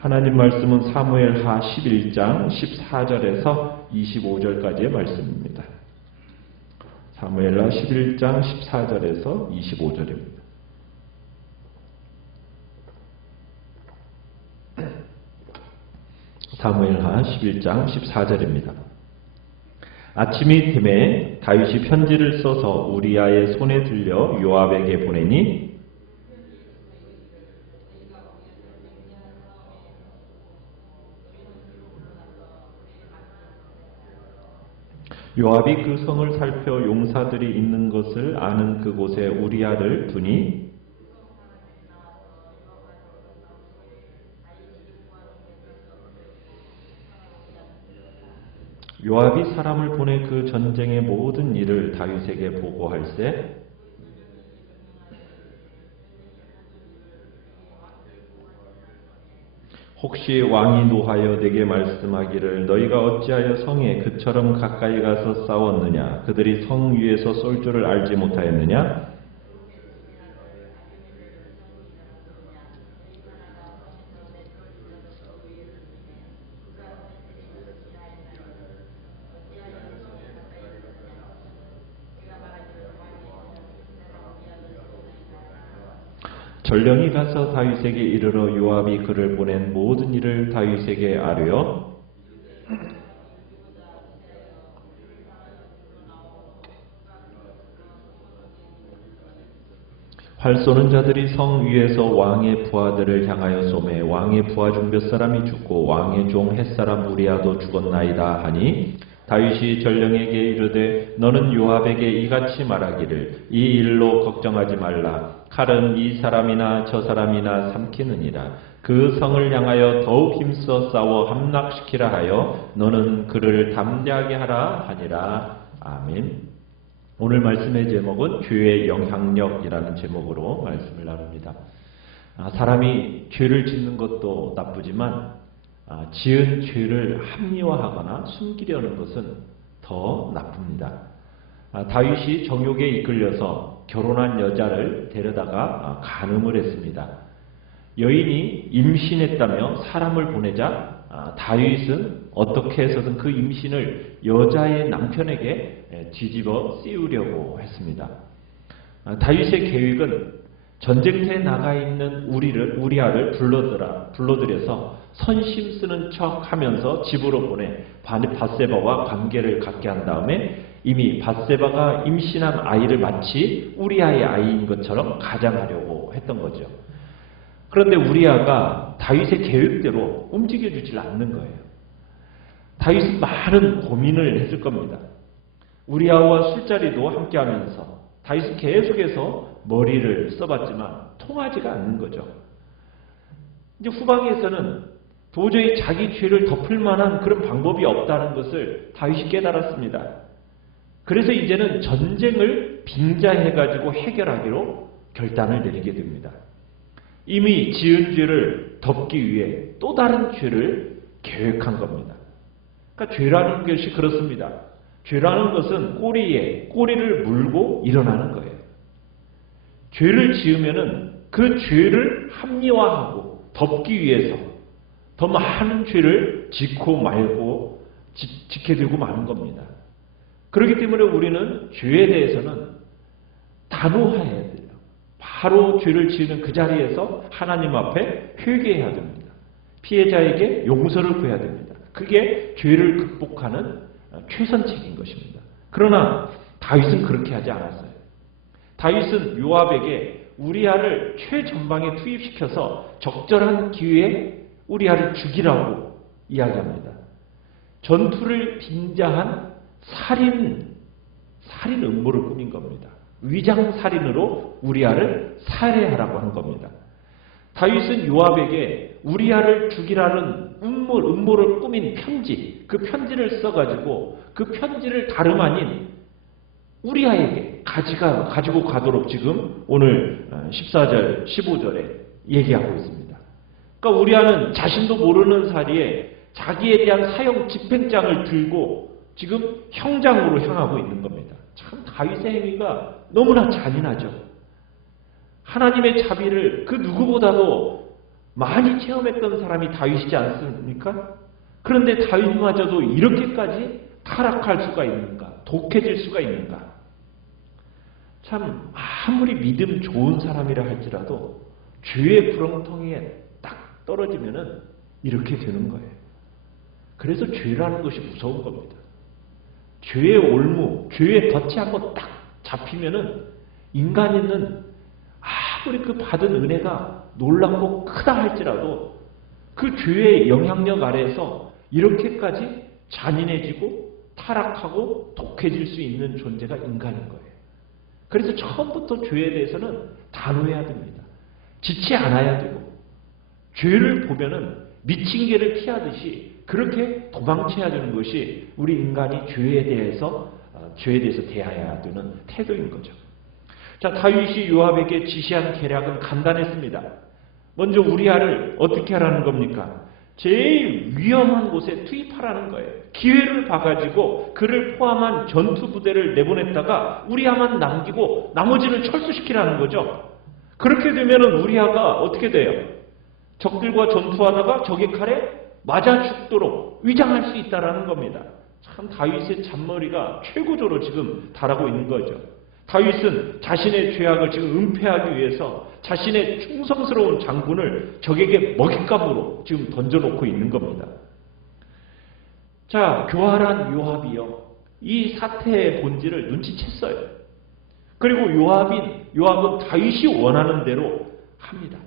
하나님 말씀은 사무엘하 11장 14절에서 25절까지의 말씀입니다. 사무엘하 11장 14절에서 25절입니다. 사무엘하 11장 14절입니다. 아침이 되매 다윗이 편지를 써서 우리아의 손에 들려 요압에게 보내니 요압이 그 성을 살펴 용사들이 있는 것을 아는 그곳에 우리아를 두니 요압이 사람을 보내 그 전쟁의 모든 일을 다윗에게 보고할세 혹시 왕이 노하여 내게 말씀하기를 너희가 어찌하여 성에 그처럼 가까이 가서 싸웠느냐 그들이 성 위에서 쏠 줄을 알지 못하였느냐 전령이 가서 다윗에게 이르러 요압이 그를 보낸 모든 일을 다윗에게 아뢰어 활 쏘는 자들이 성 위에서 왕의 부하들을 향하여 쏘매 왕의 부하 중 몇 사람이 죽고 왕의 종 햇사람 우리아도 죽었나이다 하니 다윗이 전령에게 이르되 너는 요압에게 이같이 말하기를 이 일로 걱정하지 말라. 칼은 이 사람이나 저 사람이나 삼키느니라. 그 성을 향하여 더욱 힘써 싸워 함락시키라 하여 너는 그를 담대하게 하라 하니라. 아멘. 오늘 말씀의 제목은 죄의 영향력이라는 제목으로 말씀을 나눕니다. 사람이 죄를 짓는 것도 나쁘지만 지은 죄를 합리화하거나 숨기려는 것은 더 나쁩니다. 다윗이 정욕에 이끌려서 결혼한 여자를 데려다가 간음을 했습니다. 여인이 임신했다며 사람을 보내자 다윗은 어떻게 해서든 그 임신을 여자의 남편에게 뒤집어 씌우려고 했습니다. 다윗의 계획은 전쟁터에 나가 있는 우리아를 불러들여서 선심 쓰는 척 하면서 집으로 보내 밧세바와 관계를 갖게 한 다음에 이미 밧세바가 임신한 아이를 마치 우리아의 아이인 것처럼 가장하려고 했던 거죠. 그런데 우리아가 다윗의 계획대로 움직여주질 않는 거예요. 다윗은 많은 고민을 했을 겁니다. 우리아와 술자리도 함께하면서 다윗은 계속해서 머리를 써봤지만 통하지가 않는 거죠. 이제 후방에서는 도저히 자기 죄를 덮을 만한 그런 방법이 없다는 것을 다윗이 깨달았습니다. 그래서 이제는 전쟁을 빙자해가지고 해결하기로 결단을 내리게 됩니다. 이미 지은 죄를 덮기 위해 또 다른 죄를 계획한 겁니다. 그러니까 죄라는 것이 그렇습니다. 죄라는 것은 꼬리를 물고 일어나는 거예요. 죄를 지으면은 그 죄를 합리화하고 덮기 위해서 더 많은 죄를 짓고 말고 짓게 되고 마는 겁니다. 그렇기 때문에 우리는 죄에 대해서는 단호해야 돼요. 바로 죄를 지으는 그 자리에서 하나님 앞에 회개해야 됩니다. 피해자에게 용서를 구해야 됩니다. 그게 죄를 극복하는 최선책인 것입니다. 그러나 다윗은 그렇게 하지 않았어요. 다윗은 요압에게 우리아를 최전방에 투입시켜서 적절한 기회에 우리아를 죽이라고 이야기합니다. 전투를 빙자한 살인 음모를 꾸민 겁니다. 위장살인으로 우리아를 살해하라고 한 겁니다. 다윗은 요압에게 우리아를 죽이라는 음모를 꾸민 편지, 그 편지를 써가지고 그 편지를 다름 아닌 우리아에게 가지고 가도록 지금 오늘 14절, 15절에 얘기하고 있습니다. 그러니까 우리아는 자신도 모르는 사이에 자기에 대한 사형 집행장을 들고 지금 형장으로 향하고 있는 겁니다. 참 다윗의 행위가 너무나 잔인하죠. 하나님의 자비를 그 누구보다도 많이 체험했던 사람이 다윗이지 않습니까? 그런데 다윗마저도 이렇게까지 타락할 수가 있는가? 독해질 수가 있는가? 참 아무리 믿음 좋은 사람이라 할지라도 죄의 구렁텅이에 딱 떨어지면은 이렇게 되는 거예요. 그래서 죄라는 것이 무서운 겁니다. 죄의 올무, 죄의 덫이 한번 딱 잡히면은 인간은 아무리 그 받은 은혜가 놀랍고 크다 할지라도 그 죄의 영향력 아래에서 이렇게까지 잔인해지고 타락하고 독해질 수 있는 존재가 인간인 거예요. 그래서 처음부터 죄에 대해서는 단호해야 됩니다. 지치 않아야 되고 죄를 보면은 미친 개를 피하듯이 그렇게 도망쳐야 되는 것이 우리 인간이 죄에 대해서 대해야 되는 태도인 거죠. 자, 다윗이 요압에게 지시한 계략은 간단했습니다. 먼저 우리아를 어떻게 하라는 겁니까? 제일 위험한 곳에 투입하라는 거예요. 기회를 봐가지고 그를 포함한 전투 부대를 내보냈다가 우리아만 남기고 나머지는 철수시키라는 거죠. 그렇게 되면은 우리아가 어떻게 돼요? 적들과 전투하다가 적의 칼에 맞아 죽도록 위장할 수 있다라는 겁니다. 참 다윗의 잔머리가 최고조로 지금 달하고 있는 거죠. 다윗은 자신의 죄악을 지금 은폐하기 위해서 자신의 충성스러운 장군을 적에게 먹잇감으로 지금 던져놓고 있는 겁니다. 자, 교활한 요압이요. 이 사태의 본질을 눈치챘어요. 그리고 요압은 다윗이 원하는 대로 합니다.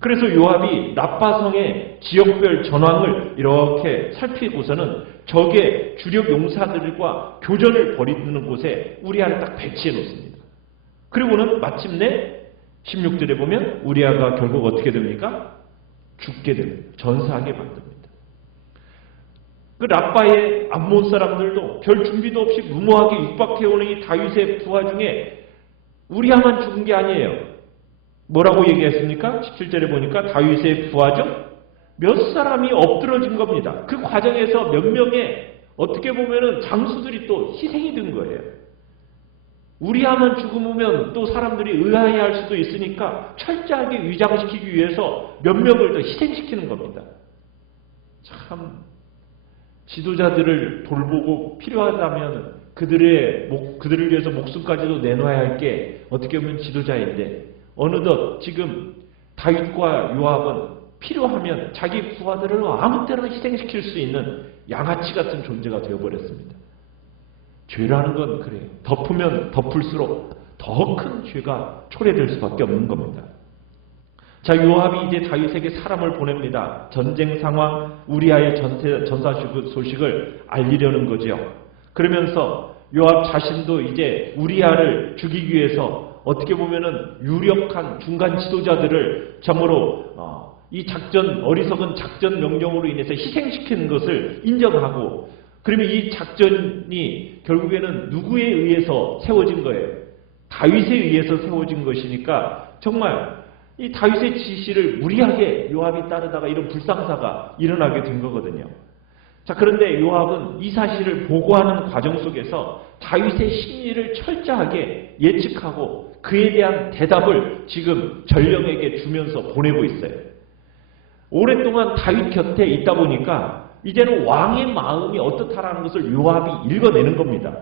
그래서 요압이 라빠성의 지역별 전황을 이렇게 살피고서는 적의 주력 용사들과 교전을 벌이는 곳에 우리아를 딱 배치해 놓습니다. 그리고는 마침내 16절에 보면 우리아가 결국 어떻게 됩니까? 죽게 됩니다. 전사하게 만듭니다. 그 라빠의 암몬 사람들도 별 준비도 없이 무모하게 육박해오는 이 다윗의 부하 중에 우리아만 죽은 게 아니에요. 뭐라고 얘기했습니까? 17절에 보니까 다윗의 부하 중 몇 사람이 엎드러진 겁니다. 그 과정에서 몇 명의 어떻게 보면은 장수들이 또 희생이 된 거예요. 우리아만 죽으면 또 사람들이 의아해할 수도 있으니까 철저하게 위장시키기 위해서 몇 명을 더 희생시키는 겁니다. 참 지도자들을 돌보고 필요하다면 그들을 위해서 목숨까지도 내놓아야 할 게 어떻게 보면 지도자인데 어느덧 지금 다윗과 요압은 필요하면 자기 부하들을 아무 때나 희생시킬 수 있는 양아치 같은 존재가 되어버렸습니다. 죄라는 건 그래요. 덮으면 덮을수록 더 큰 죄가 초래될 수밖에 없는 겁니다. 자, 요압이 이제 다윗에게 사람을 보냅니다. 전쟁 상황, 우리아의 전사 소식을 알리려는 거죠. 그러면서 요압 자신도 이제 우리아를 죽이기 위해서 어떻게 보면은 유력한 중간 지도자들을 참으로 이 어리석은 작전 명령으로 인해서 희생시키는 것을 인정하고, 그러면 이 작전이 결국에는 누구에 의해서 세워진 거예요? 다윗에 의해서 세워진 것이니까 정말 이 다윗의 지시를 무리하게 요압이 따르다가 이런 불상사가 일어나게 된 거거든요. 자, 그런데 요압은 이 사실을 보고하는 과정 속에서 다윗의 심리를 철저하게 예측하고 그에 대한 대답을 지금 전령에게 주면서 보내고 있어요. 오랫동안 다윗 곁에 있다 보니까 이제는 왕의 마음이 어떻다라는 것을 요압이 읽어내는 겁니다.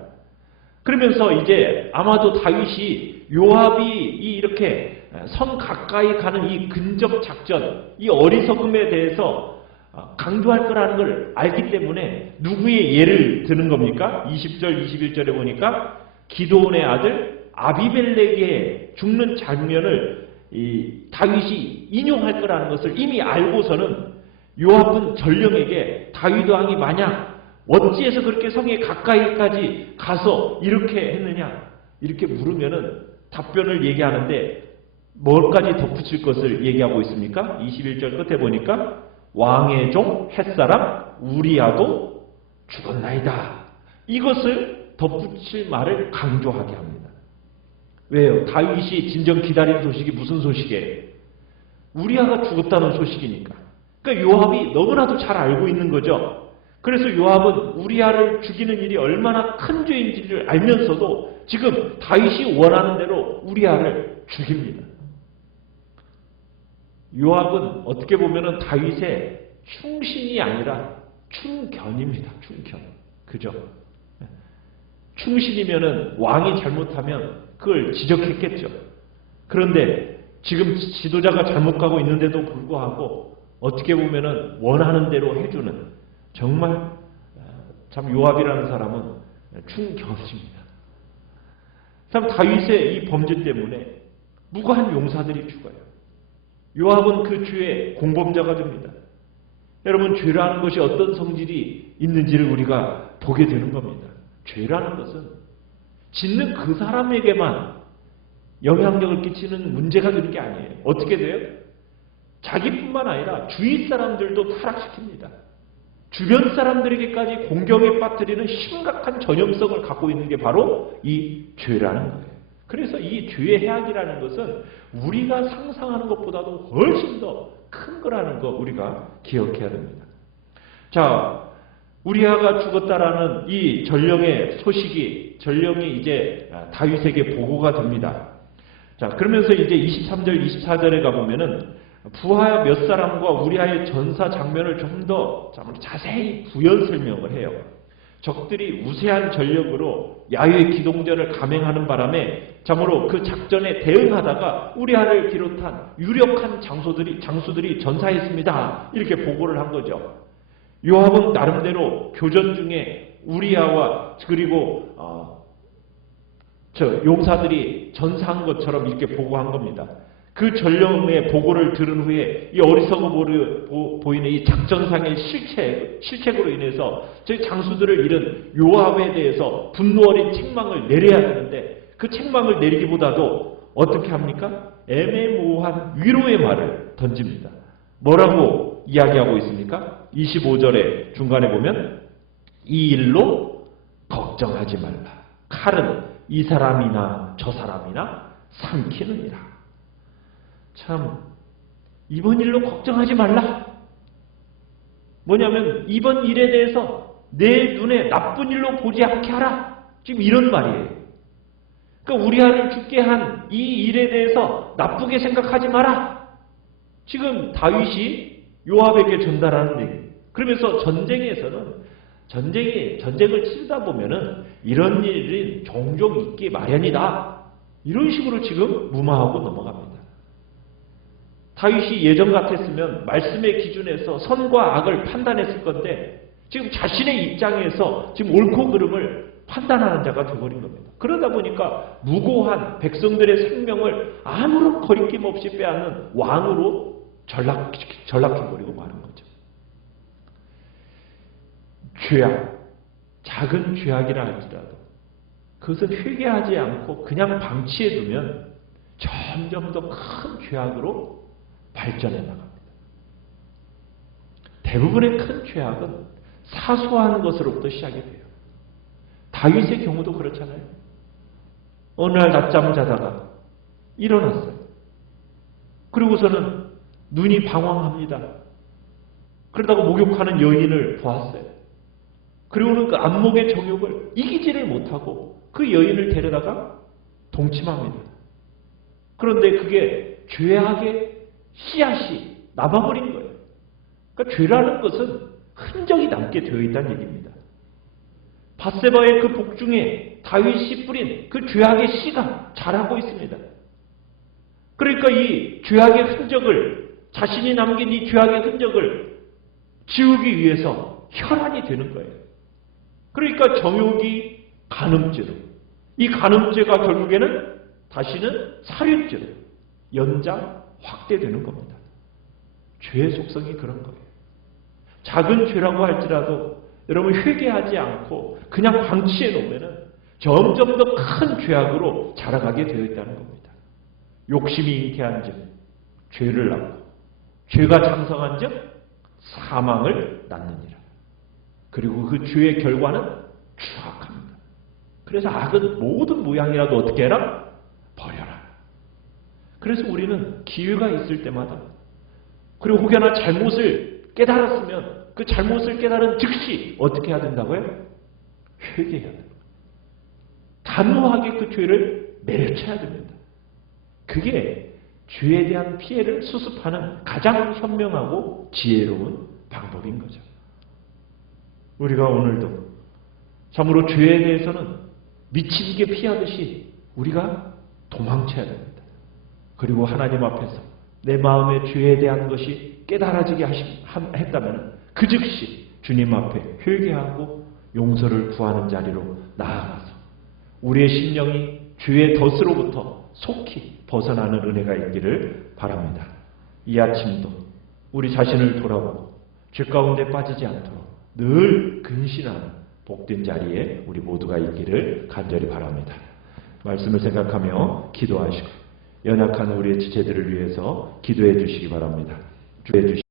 그러면서 이제 아마도 다윗이 요압이 이렇게 성 가까이 가는 이 근접 작전, 이 어리석음에 대해서 강조할 거라는 걸 알기 때문에 누구의 예를 드는 겁니까? 20절, 21절에 보니까 기드온의 아들 아비멜렉의 죽는 장면을 다윗이 인용할 거라는 것을 이미 알고서는 요압은 전령에게 다윗 왕이 만약 어찌해서 그렇게 성에 가까이까지 가서 이렇게 했느냐 이렇게 물으면은 답변을 얘기하는데 뭘까지 덧붙일 것을 얘기하고 있습니까? 21절 끝에 보니까 왕의 종 햇사람 우리아도 죽었나이다. 이것을 덧붙일 말을 강조하게 합니다. 왜요? 다윗이 진정 기다린 소식이 무슨 소식이에요? 우리아가 죽었다는 소식이니까. 그러니까 요압이 너무나도 잘 알고 있는 거죠. 그래서 요압은 우리아를 죽이는 일이 얼마나 큰 죄인지를 알면서도 지금 다윗이 원하는 대로 우리아를 죽입니다. 요압은 어떻게 보면은 다윗의 충신이 아니라 충견입니다. 충견. 그죠? 충신이면은 왕이 잘못하면 그걸 지적했겠죠. 그런데 지금 지도자가 잘못 가고 있는데도 불구하고 어떻게 보면은 원하는 대로 해주는 정말 참 요압이라는 사람은 충견입니다. 참 다윗의 이 범죄 때문에 무고한 용사들이 죽어요. 요압은 그 죄의 공범자가 됩니다. 여러분, 죄라는 것이 어떤 성질이 있는지를 우리가 보게 되는 겁니다. 죄라는 것은 짓는 그 사람에게만 영향력을 끼치는 문제가 되는 게 아니에요. 어떻게 돼요? 자기뿐만 아니라 주위 사람들도 타락시킵니다. 주변 사람들에게까지 공경에 빠뜨리는 심각한 전염성을 갖고 있는 게 바로 이 죄라는 거예요. 그래서 이 죄의 해악이라는 것은 우리가 상상하는 것보다도 훨씬 더 큰 거라는 거 우리가 기억해야 됩니다. 자, 우리아가 죽었다라는 이 전령의 소식이 전령이 이제 다윗에게 보고가 됩니다. 자, 그러면서 이제 23절, 24절에 가보면은 부하 몇 사람과 우리아의 전사 장면을 좀 더 자세히 부연 설명을 해요. 적들이 우세한 전력으로 야훼 기동전을 감행하는 바람에 참으로 그 작전에 대응하다가 우리아를 비롯한 유력한 장수들이 전사했습니다. 이렇게 보고를 한 거죠. 요압은 나름대로 교전 중에 우리아와 그리고 용사들이 전사한 것처럼 이렇게 보고한 겁니다. 그 전령의 보고를 들은 후에 이 어리석어 보이는 이 작전상의 실책으로 인해서 저희 장수들을 잃은 요압에 대해서 분노 어린 책망을 내려야 되는데 그 책망을 내리기보다도 어떻게 합니까? 애매모호한 위로의 말을 던집니다. 뭐라고 이야기하고 있습니까? 25절에 중간에 보면 이 일로 걱정하지 말라. 칼은 이 사람이나 저 사람이나 삼키느니라. 참, 이번 일로 걱정하지 말라. 뭐냐면 이번 일에 대해서 내 눈에 나쁜 일로 보지 않게 하라. 지금 이런 말이에요. 그러니까 우리아를 죽게 한 이 일에 대해서 나쁘게 생각하지 마라. 지금 다윗이 요압에게 전달하는 얘기예요. 그러면서 전쟁에서는 전쟁을 치르다 보면은 이런 일이 종종 있기 마련이다. 이런 식으로 지금 무마하고 넘어갑니다. 다윗이 예전 같았으면 말씀의 기준에서 선과 악을 판단했을 건데 지금 자신의 입장에서 지금 옳고 그름을 판단하는 자가 되어버린 겁니다. 그러다 보니까 무고한 백성들의 생명을 아무런 거리낌 없이 빼앗는 왕으로 전락해버리고 마는 거죠. 죄악, 작은 죄악이라 할지라도 그것은 회개하지 않고 그냥 방치해두면 점점 더 큰 죄악으로 발전해 나갑니다. 대부분의 큰 죄악은 사소한 것으로부터 시작이 돼요. 다윗의 경우도 그렇잖아요. 어느 날 낮잠을 자다가 일어났어요. 그리고서는 눈이 방황합니다. 그러다가 목욕하는 여인을 보았어요. 그리고는 그 안목의 정욕을 이기지를 못하고 그 여인을 데려다가 동침합니다. 그런데 그게 죄악의 씨앗이 남아버린 거예요. 그러니까 죄라는 것은 흔적이 남게 되어 있다는 얘기입니다. 밧세바의 그 복중에 다윗이 뿌린 그 죄악의 씨가 자라고 있습니다. 그러니까 이 죄악의 흔적을, 자신이 남긴 이 죄악의 흔적을 지우기 위해서 혈안이 되는 거예요. 그러니까 정욕이 간음죄로, 이 간음죄가 결국에는 다시는 살인죄로 연장, 확대되는 겁니다. 죄의 속성이 그런 거예요. 작은 죄라고 할지라도 여러분 회개하지 않고 그냥 방치해 놓으면 점점 더 큰 죄악으로 자라가게 되어 있다는 겁니다. 욕심이 잉태한 즉 죄를 낳고 죄가 장성한 즉 사망을 낳느니라. 그리고 그 죄의 결과는 추악합니다. 그래서 악은 모든 모양이라도 어떻게 해라? 버려라. 그래서 우리는 기회가 있을 때마다 그리고 혹여나 잘못을 깨달았으면 그 잘못을 깨달은 즉시 어떻게 해야 된다고요? 회개해야 됩니다. 단호하게 그 죄를 내려쳐야 됩니다. 그게 죄에 대한 피해를 수습하는 가장 현명하고 지혜로운 방법인 거죠. 우리가 오늘도 참으로 죄에 대해서는 미치게 피하듯이 우리가 도망쳐야 됩니다. 그리고 하나님 앞에서 내 마음의 죄에 대한 것이 깨달아지게 했다면 그 즉시 주님 앞에 회개하고 용서를 구하는 자리로 나아가서 우리의 심령이 죄의 덫으로부터 속히 벗어나는 은혜가 있기를 바랍니다. 이 아침도 우리 자신을 돌아보고 죄 가운데 빠지지 않도록 늘 근신하는 복된 자리에 우리 모두가 있기를 간절히 바랍니다. 말씀을 생각하며 기도하시고 연약한 우리의 지체들을 위해서 기도해 주시기 바랍니다. 주의 주시